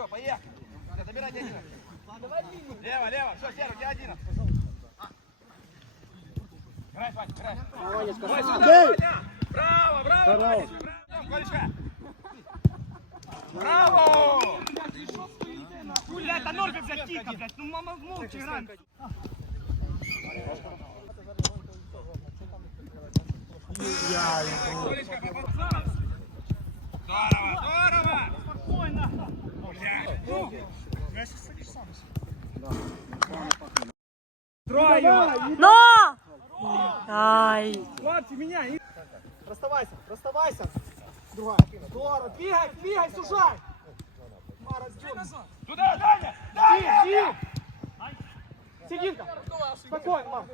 Все, поехали. Все, забирайте один. Лево, лево. Все, Серый, у тебя один. Играй, Вань, играй. Ой, сюда, Ваня. Браво, браво, Ваня. Браво, Колечка. Браво! Бля, это Норбек, блядь, тихо, блядь. Ну, мама, молча играем. Колечка, попал. Здорово, здорово. Спокойно. Блядь. Ну, Трою. Но! Ай. Хлопці, меняй. Расставайся, расставайся. Другая. Здорово. Двигай, двигай, сужай. Мара, дёрни. Туда, Даня! Даня! си. Сидинка. Спокойно, Мар.